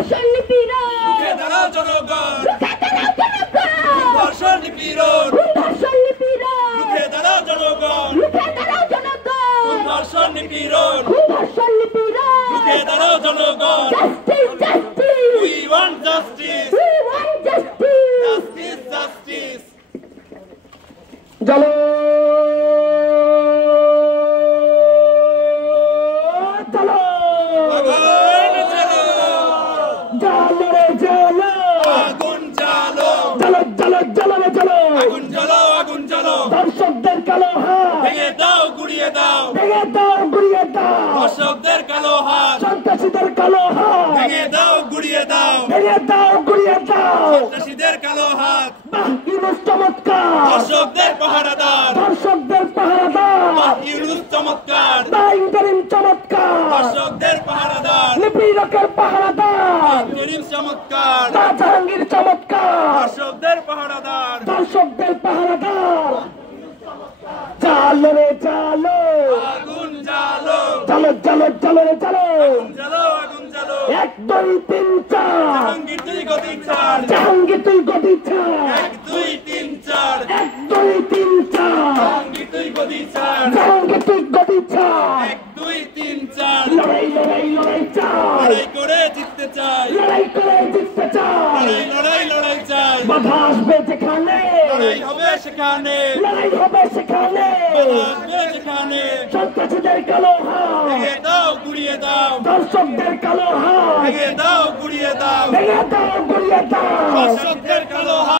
ধর্ষণ নিপীড়ন রুখে দাঁড়াও জনগণ রুখে দাঁড়াও জনগণ ধর্ষণ নিপীড়ন ধর্ষণ নিপীড়ন রুখে দাঁড়াও জনগণ রুখে দাঁড়াও জনগণ ধর্ষণ নিপীড়ন ধর্ষণ নিপীড়ন রুখে দাঁড়াও জনগণ justice justice We want justice we want justice justice justice চলো চলো আগুন জ্বালো চলো রে চলো আগুন জ্বালো চলো চলো চলো রে চলো আগুন জ্বালো আগুন জ্বালো দর্শকদের কালো হাত ভেঙে দাও গুড়িয়ে দাও ভেঙে দাও গুড়িয়ে দাও দর্শকদের কালো হাত সন্ত্রাসীদের কালো হাত ভেঙে দাও গুড়িয়ে দাও ভেঙে দাও গুড়িয়ে দাও সন্ত্রাসীদের কালো হাত ইউনুস চমৎকার দর্শকদের পাহারাদার দর্শকদের পাহারাদার ইউনুস চমৎকার ইন্টারিম চমৎকার দর্শকদের পাহারাদার নিপীড়কের পাহারাদার ইন্টারিম চমৎকার জাহাঙ্গীর চমৎকার দর্শকদের পাহারাদার দর্শকদের পাহারাদার চালো রে চালো আগুন জ্বালো চলো চলো চলো রে চলো আগুন জ্বালো 1 2 3 4 জাহাঙ্গীর তুই গতি ছাড় জাহাঙ্গীর তুই গতি ছাড় 1 2 3 4 1 2 3 4 জাহাঙ্গীর তুই গতি ছাড় জাহাঙ্গীর তুই গতি ছাড় 1 2 3 4 লড়াই লড়াই লড়াই চাই লড়াই করে জিততে চাই লড়াই করে জিততে চাই লড়াই চাই বাধা আসবে যেখানে লড়াই হবে সেখানে লড়াই হবে সেখানে আসবে সেখানে সন্ত্রাসীদের কালো হাত ভেঙে দাও গুড়িয়ে দাও দর্শকদের কালো হাত ভেঙে দাও গুড়িয়ে দাও ভেঙে দাও গুড়িয়ে দাও দর্শকদের